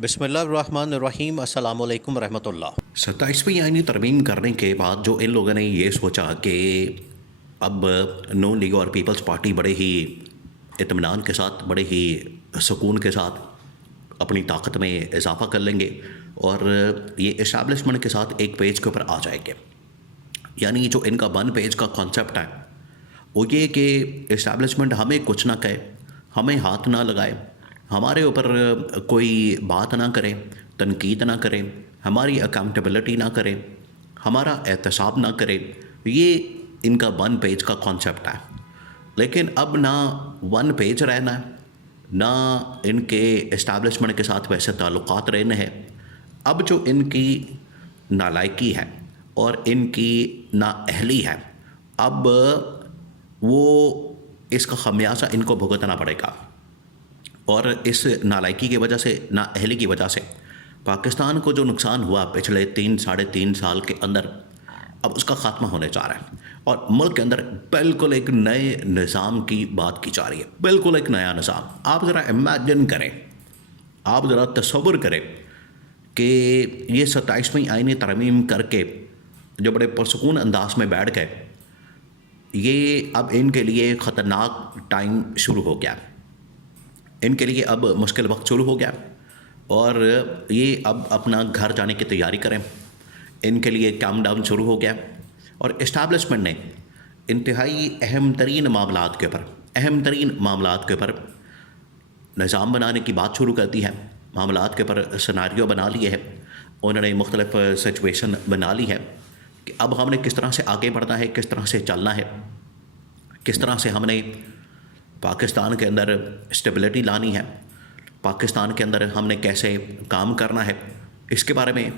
بسم اللہ الرحمن الرحیم، السلام علیکم ورحمۃ اللہ۔ 27ویں آئینی ترمیم کرنے کے بعد جو ان لوگوں نے یہ سوچا کہ اب نون لیگ اور پیپلز پارٹی بڑے ہی اطمینان کے ساتھ، بڑے ہی سکون کے ساتھ اپنی طاقت میں اضافہ کر لیں گے اور یہ اسٹیبلشمنٹ کے ساتھ ایک پیج کے اوپر آ جائیں گے۔ یعنی جو ان کا 1 پیج کا کانسیپٹ ہے وہ یہ کہ اسٹیبلشمنٹ ہمیں کچھ نہ کہے، ہمیں ہاتھ نہ لگائے، ہمارے اوپر کوئی بات نہ کرے، تنقید نہ کرے، ہماری اکاؤنٹیبلٹی نہ کرے، ہمارا احتساب نہ کرے۔ یہ ان کا 1 پیج کا کانسیپٹ ہے۔ لیکن اب نہ 1 پیج رہنا ہے، نہ ان کے اسٹیبلشمنٹ کے ساتھ ویسے تعلقات رہنے ہیں۔ اب جو ان کی نالائکی ہے اور ان کی نااہلی ہے، اب وہ اس کا خمیازہ ان کو بھگتنا پڑے گا۔ اور اس نالائکی کی وجہ سے، نااہلی کی وجہ سے پاکستان کو جو نقصان ہوا پچھلے 3-3.5 سال کے اندر، اب اس کا خاتمہ ہونے جا رہا ہے اور ملک کے اندر بالکل ایک نئے نظام کی بات کی جا رہی ہے، بالکل ایک نیا نظام۔ آپ ذرا امیجن کریں، آپ ذرا تصور کریں کہ یہ 27ویں آئینی ترمیم کر کے جو بڑے پرسکون انداز میں بیٹھ گئے، یہ اب ان کے لیے خطرناک ٹائم شروع ہو گیا، ان کے لیے اب مشکل وقت شروع ہو گیا اور یہ اب اپنا گھر جانے کی تیاری کریں۔ ان کے لیے کام ڈاؤن شروع ہو گیا اور اسٹیبلشمنٹ نے انتہائی اہم ترین معاملات کے اوپر نظام بنانے کی بات شروع کر دی ہے، معاملات کے اوپر سیناریو بنا لیے ہیں، انہوں نے مختلف سچویشن بنا لی ہے کہ اب ہم نے کس طرح سے آگے بڑھنا ہے، کس طرح سے چلنا ہے، کس طرح سے ہم نے پاکستان کے اندر اسٹیبلٹی لانی ہے، پاکستان کے اندر ہم نے کیسے کام کرنا ہے۔ اس کے بارے میں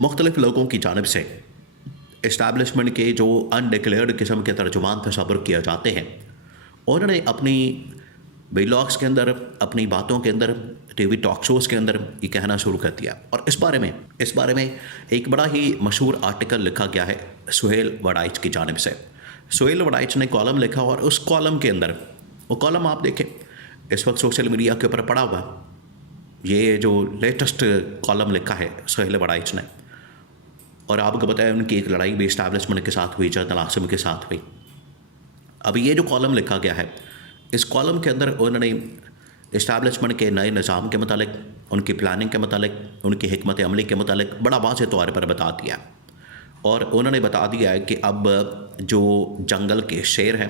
مختلف لوگوں کی جانب سے اسٹیبلشمنٹ کے جو انڈکلیئرڈ قسم کے ترجمان تصور کیا جاتے ہیں، انہوں نے اپنی ویلاگس کے اندر، اپنی باتوں کے اندر، ٹی وی ٹاک شوز کے اندر یہ کہنا شروع کر دیا۔ اور اس بارے میں ایک بڑا ہی مشہور آرٹیکل لکھا گیا ہے سہیل وڑائچ کی جانب سے۔ سہیل وڑائچ نے کالم لکھا اور اس کالم کے اندر، وہ کالم آپ دیکھیں اس وقت سوشل میڈیا کے اوپر پڑا ہوا، یہ جو لیٹسٹ کالم لکھا ہے سہیل وڑائچ نے، اور آپ کو بتایا ان کی ایک لڑائی بھی اسٹیبلشمنٹ کے ساتھ ہوئی، جنرل عاصم کے ساتھ ہوئی۔ اب یہ جو کالم لکھا گیا ہے، اس کالم کے اندر انہوں نے اسٹیبلشمنٹ کے نئے نظام کے متعلق، ان کی پلاننگ کے متعلق، ان کی حکمت عملی کے متعلق بڑا واضح طور پر بتا دیا، اور انہوں نے بتا دیا ہے کہ اب جو جنگل کے شیر ہیں،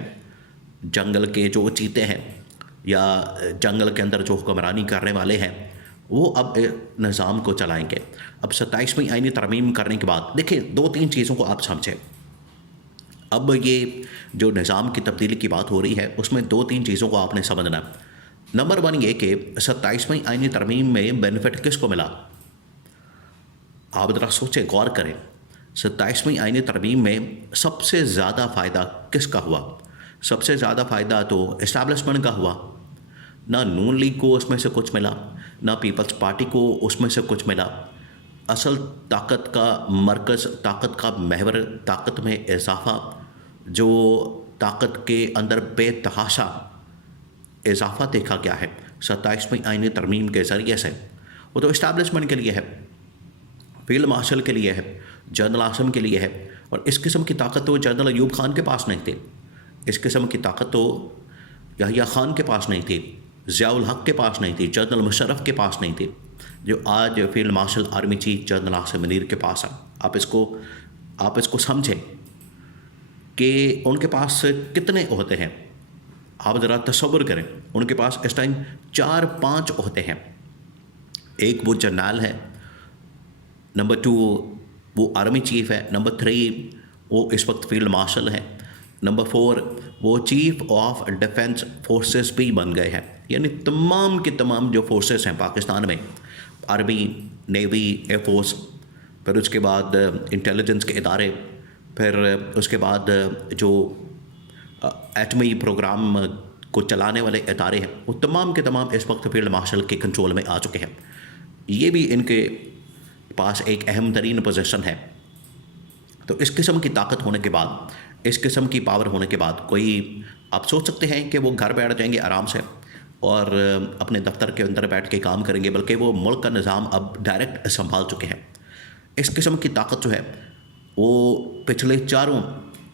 جنگل کے جو چیتے ہیں، یا جنگل کے اندر جو حکمرانی کرنے والے ہیں، وہ اب نظام کو چلائیں گے۔ اب 27ویں آئینی ترمیم کرنے کے بعد دیکھیں 2-3 چیزوں کو آپ سمجھیں۔ اب یہ جو نظام کی تبدیلی کی بات ہو رہی ہے، اس میں 2-3 چیزوں کو آپ نے سمجھنا۔ نمبر 1 یہ کہ 27ویں آئینی ترمیم میں بینیفٹ کس کو ملا؟ آپ ذرا سوچیں، غور کریں۔ 27ویں آئینی ترمیم میں سب سے زیادہ فائدہ کس کا ہوا؟ سب سے زیادہ فائدہ تو اسٹیبلشمنٹ کا ہوا۔ نہ نون لیگ کو اس میں سے کچھ ملا، نہ پیپلز پارٹی کو اس میں سے کچھ ملا۔ اصل طاقت کا مرکز، طاقت کا محور، طاقت میں اضافہ، جو طاقت کے اندر بے تحاشا اضافہ دیکھا گیا ہے 27ویں آئینی ترمیم کے ذریعے سے، وہ تو اسٹیبلشمنٹ کے لیے ہے، فیلڈ مارشل کے لیے ہے، جنرل عاصم کے لیے ہے۔ اور اس قسم کی طاقت تو جنرل ایوب خان کے پاس نہیں تھی، اس قسم کی طاقت تو یحییٰ خان کے پاس نہیں تھی، ضیاء الحق کے پاس نہیں تھی، جنرل مشرف کے پاس نہیں تھی، جو آج field marshal army chief general Asim Munir کے پاس ہے۔ آپ اس کو سمجھیں کہ ان کے پاس کتنے عہدے ہیں۔ آپ ذرا تصور کریں، ان کے پاس اس ٹائم 4-5 عہدے ہیں۔ ایک وہ جرنیل ہے، نمبر 2 وہ آرمی چیف ہے، نمبر 3 وہ اس وقت فیلڈ مارشل ہے، نمبر 4 وہ چیف آف ڈیفنس فورسز بھی بن گئے ہیں۔ یعنی تمام کی تمام جو فورسز ہیں پاکستان میں، آرمی، نیوی، ایئر فورس، پھر اس کے بعد انٹیلیجنس کے ادارے، پھر اس کے بعد جو ایٹمی پروگرام کو چلانے والے ادارے ہیں، وہ تمام کے تمام اس وقت فیلڈ مارشل کے کنٹرول میں آ چکے ہیں۔ یہ بھی ان کے پاس ایک اہم ترین پوزیشن ہے۔ تو اس قسم کی طاقت ہونے کے بعد، اس قسم کی پاور ہونے کے بعد، کوئی آپ سوچ سکتے ہیں کہ وہ گھر بیٹھ جائیں گے آرام سے؟ اور اپنے دفتر کے اندر بیٹھ کے کام کریں گے، بلکہ وہ ملک کا نظام اب ڈائریکٹ سنبھال چکے ہیں۔ اس قسم کی طاقت جو ہے وہ پچھلے چاروں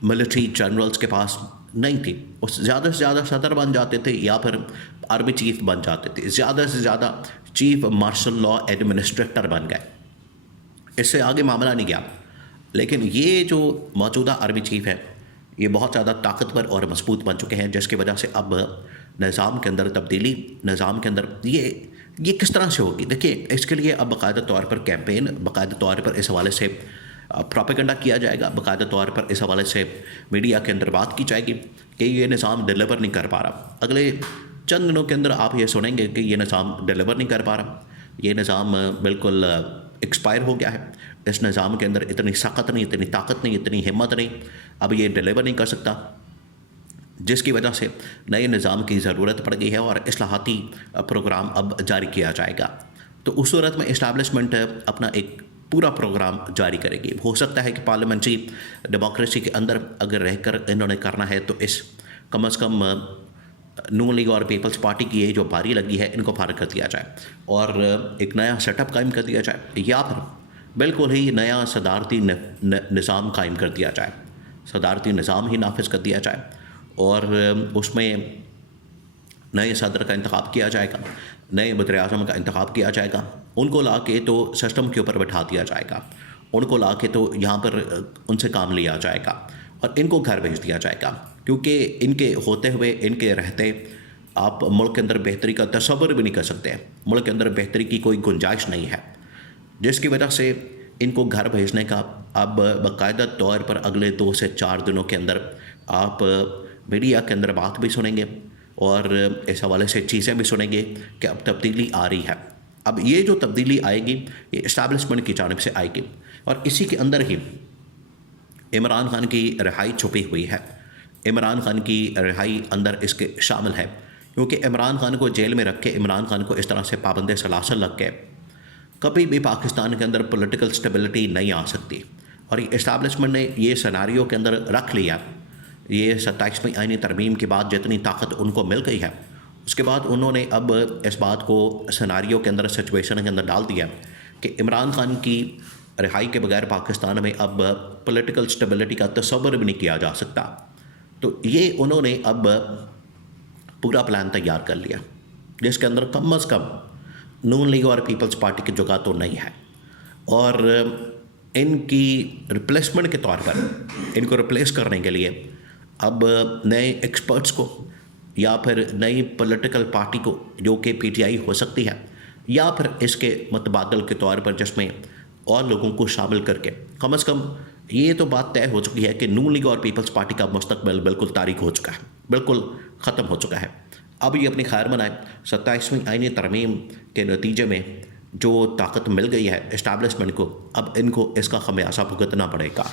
ملٹری جنرلز کے پاس نہیں تھی۔ وہ زیادہ سے زیادہ صدر بن جاتے تھے یا پھر آرمی چیف بن جاتے تھے، زیادہ سے زیادہ چیف مارشل لا ایڈمنسٹریٹر بن گئے، اس سے آگے معاملہ نہیں گیا۔ لیکن یہ جو موجودہ آرمی چیف ہے یہ بہت زیادہ طاقتور اور مضبوط بن چکے ہیں، جس کی وجہ سے اب نظام کے اندر تبدیلی، نظام کے اندر یہ کس طرح سے ہوگی؟ دیکھیے، اس کے لیے اب باقاعدہ طور پر کیمپین، باقاعدہ طور پر اس حوالے سے پروپیگنڈا کیا جائے گا، باقاعدہ طور پر اس حوالے سے میڈیا کے اندر بات کی جائے گی کہ یہ نظام ڈیلیور نہیں کر پا رہا۔ اگلے چند دنوں کے اندر آپ یہ سنیں گے کہ یہ نظام ڈیلیور نہیں کر پا رہا، یہ نظام بالکل ایکسپائر ہو گیا ہے، اس نظام کے اندر اتنی سخت نہیں، اتنی طاقت نہیں، اتنی ہمت نہیں، اب یہ ڈیلیور نہیں کر سکتا، جس کی وجہ سے نئے نظام کی ضرورت پڑ گئی ہے اور اصلاحاتی پروگرام اب جاری کیا جائے گا۔ تو اس صورت میں اسٹیبلشمنٹ اپنا ایک پورا پروگرام جاری کرے گی۔ ہو سکتا ہے کہ پارلیمنٹری ڈیموکریسی کے اندر اگر رہ کر انہوں نے کرنا ہے تو اس کم از کم نون لیگ اور پیپلز پارٹی کی یہ جو باری لگی ہے ان کو فارغ کر دیا جائے اور ایک نیا سیٹ اپ قائم کر دیا جائے، یا پھر بالکل ہی نیا صدارتی نظام قائم کر دیا جائے، صدارتی نظام ہی نافذ کر دیا جائے اور اس میں نئے صدر کا انتخاب کیا جائے گا، نئے وزیر اعظم کا انتخاب کیا جائے گا، ان کو لا کے تو سسٹم کے اوپر بٹھا دیا جائے گا، ان کو لا کے تو یہاں پر ان سے کام لیا جائے گا اور ان کو گھر بھیج دیا جائے گا، کیونکہ ان کے ہوتے ہوئے، ان کے رہتے آپ ملک کے اندر بہتری کا تصور بھی نہیں کر سکتے، ملک کے اندر بہتری کی کوئی گنجائش نہیں ہے، جس کی وجہ سے ان کو گھر بھیجنے کا اب باقاعدہ طور پر اگلے 2 سے 4 دنوں کے اندر آپ میڈیا کے اندر بات بھی سنیں گے اور اس حوالے سے چیزیں بھی سنیں گے کہ اب تبدیلی آ رہی ہے۔ اب یہ جو تبدیلی آئے گی یہ اسٹیبلشمنٹ کی جانب سے آئے گی اور اسی کے اندر ہی عمران خان کی رہائی چھپی ہوئی ہے، عمران خان کی رہائی اندر اس کے شامل ہے، کیونکہ عمران خان کو جیل میں رکھ کے، عمران خان کو اس طرح سے پابند سلاسل لگ کے کبھی بھی پاکستان کے اندر پولیٹیکل سٹیبلٹی نہیں آ سکتی، اور اسٹیبلشمنٹ نے یہ سیناریو کے اندر رکھ لیا۔ یہ 27ویں آئینی ترمیم کے بعد جتنی طاقت ان کو مل گئی ہے، اس کے بعد انہوں نے اب اس بات کو سیناریو کے اندر، سچویشن کے اندر ڈال دیا کہ عمران خان کی رہائی کے بغیر پاکستان میں اب پولیٹیکل سٹیبلٹی کا تصور بھی نہیں کیا جا سکتا۔ تو یہ انہوں نے اب پورا پلان تیار کر لیا، جس کے اندر کم از کم نون لیگ اور پیپلز پارٹی کی جگہ تو نہیں ہے، اور ان کی ریپلیسمنٹ کے طور پر، ان کو ریپلیس کرنے کے لیے اب نئے ایکسپرٹس کو یا پھر نئی پولیٹیکل پارٹی کو، جو کہ پی ٹی آئی ہو سکتی ہے، یا پھر اس کے متبادل کے طور پر جس میں اور لوگوں کو شامل کر کے، کم از کم یہ تو بات طے ہو چکی ہے کہ نون لیگ اور پیپلز پارٹی کا مستقبل بالکل تاریک ہو چکا ہے، بالکل ختم ہو چکا ہے۔ اب یہ اپنی خیر منائے، 27ویں آئینی ترمیم کے نتیجے میں جو طاقت مل گئی ہے اسٹیبلشمنٹ کو، اب ان کو اس کا خمیازہ بھگتنا پڑے گا۔